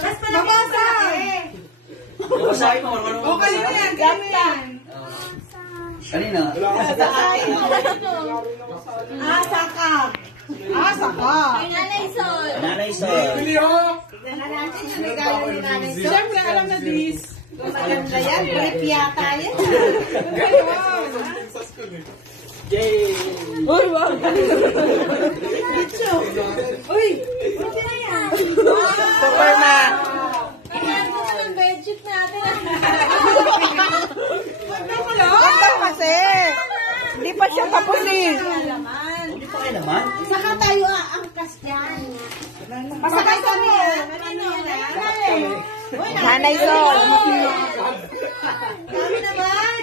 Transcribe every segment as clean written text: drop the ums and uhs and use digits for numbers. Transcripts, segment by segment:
Mabasa! Babasahin mo, marunong mo. Okay na yan, ganyan. Kanina? Asa ka. Asa ka. Nanay Sol. Nanay Sol. Siyempre, alam na this. Maganda yan. Grip yata yan. Yay! Uy, wow. Uy, Okay na yan. Superman. Kaya mo ng bedsheet natin. Wag daw kasi. Hindi pa siya tapos eh. Hindi pa kayo naman? Saka tayo aangkas dyan. Masakay kami eh. Uy, Nanay Sol. dami naman.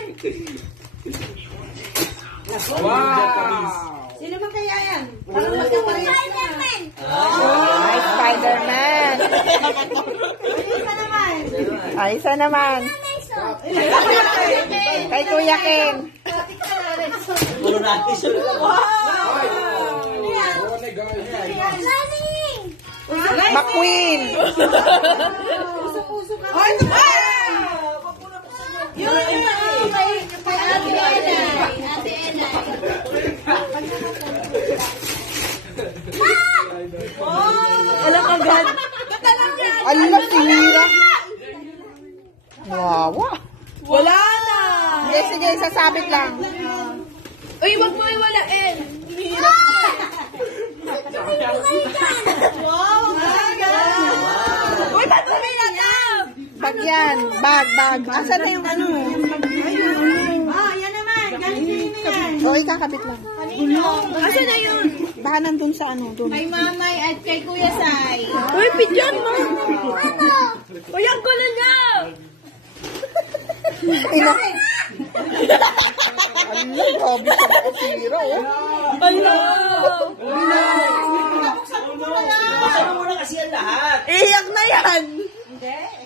Wow. Sino ba kaya yan? Parang magkaparehas na. Ay, Spider-Man. Sino pa naman? Ay, isa naman. Kay Kuya Ken. Pulo natin siya. McQueen. Puso-puso ka. Ay, Yun, kay Ate Enay. Ate Enay. alam agad. Alam, sinira. Wawa. Wala na. Sige, sige, sasabit lang. Uy, wag mo iwalain. Wow, Uy, ba't sabi na tam? Bag yan. Bag. Asan na yung ano? yan naman. Galing na yan. O, ikakabit lang. Asan na yun? Baka nandun sa ano, dun. Kay Mamay at kay Kuya Sai. Uy, pidyan mo. Uy, ang gulo niya! Ina. Alam, grabe siya makasira, oh. Buksan mo muna kasi ang lahat. Iyak na yan.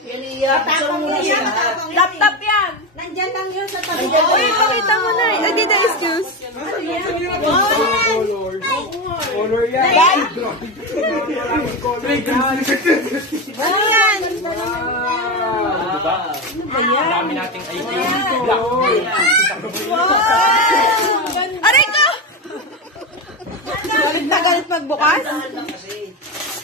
Yan iyak. Buksan mo muna kasi ang lahat. Laptop yan! Nandyan lang yun sa tabi. Uy, pakita mo na. Ay, di na excuse. Color yan. Diba? Ang dami nating IQ. Aray ko! Galit na galit magbukas?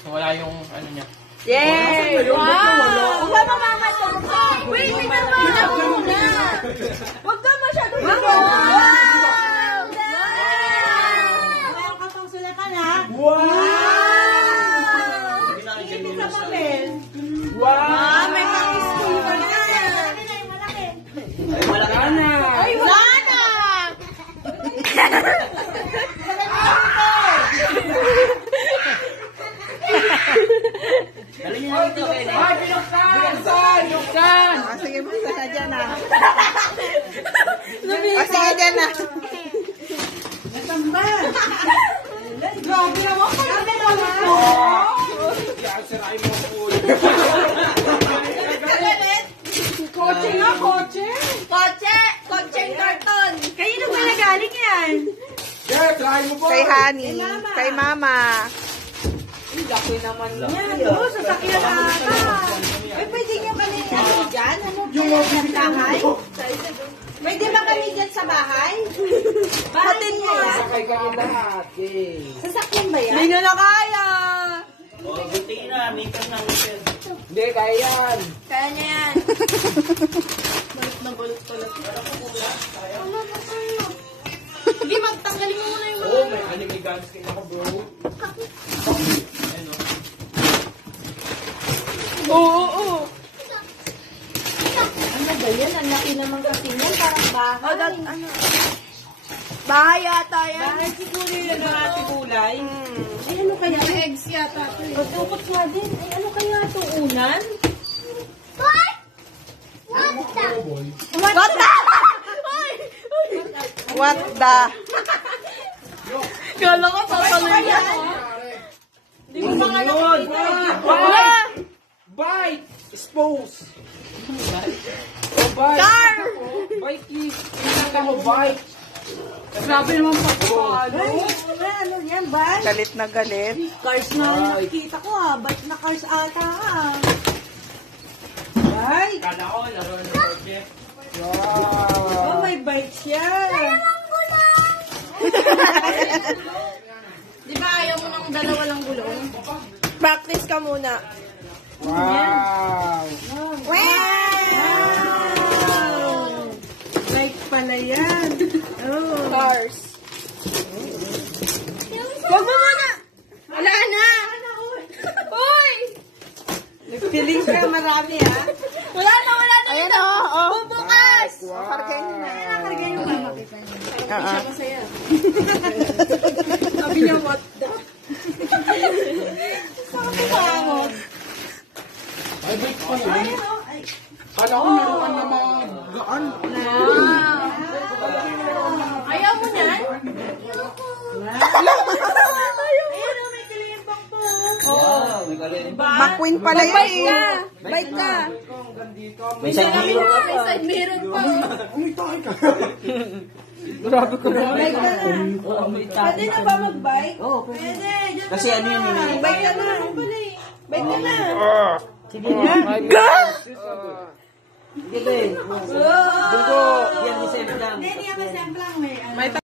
Wala yung ano niya. Yay! Wow! Huwag mamamay ko. Wait, may namana muna. Huwag ka masyadong Wow! Meron ka pang sulatan, ha? Wow! Ipit sa papel. Wow! May pang-school ka na. Ay, malaki na. Ay, wala na! Dali niyo lang ito, Kenny. Ay, binuksan! Sige, basta na dyan, ha? Sige, dyan, ha? Grabe naman ko. Grabe naman. Yan, sirain mo ang ulo. Kotse nga, kotse. Kotseng karton. Kayo na pala galing yan. Yeah, try mo po. Kay Honey. Kay Mama. Laki naman yan. Oo, sasakyan ata. Ay, pwede nyo kami dyan? Ano sa bahay? Pwede ba kami dyan sa bahay? Batin mo. Sakay kayo lahat. Okay. Sasakyan ba yan? Hindi na kaya. Oh, buti na. Mikan na. Hindi, kaya yan. Kaya niya yan. Hindi, magtanggalin mo muna yung Oh, may aning liganos kayo ako, bro. Oo. Ano ba yan? Ang laki naman kasi yan. Parang bahay. Bahay yata yan. Bahay siguro yun ang ate kulay. Ay, ano kaya? Eggs yata ito. Pagtukot nga din. Ay, ano kaya ito? Unan? What the? Kala ko papaloy na. Hindi mo ba nga Bite! Expose! Oh, bite! Car! Bite, please! Tingnan mo, bite! Grabe naman pagpapalo. ano yan ba? Galit na galit. Cars na nakikita ko Ba't na cars ata Bike. Kala ko, laro ng kotse. Oh, may bike siya. Di ba ayaw mo ng dalawa lang gulong? Practice ka muna. Wow! Wow! Bike pala yan. Oh. Cars. Wag mo muna! Wala na! Uy! Nagpiling ka marami, ha? Wala na! Ayan o! Oh. Bubukas! Wow. Kargay nyo na. Nakargay yung mama. Siya masaya. Sabi niya, what the? Ay, bike pa yun. Kala ko meron ka na mga gaan. Ayaw mo yan? Ayun, may kalimbang po. Wow, may kalin. McQueen pala yan eh. Bite ka. May side mirror ka May pa. side mirror pa. Umitay ka. Grabe ko na. Bike ka na. Oo, may Pwede na ba mag-bike? Oo, Pwede. Diyan Kasi ka ano yun, na. yun, Bike ka na. Bike ka na. Sige na. Sige ba eh. Oh! Yan, may save lang. Hindi, niya masemplang may ano.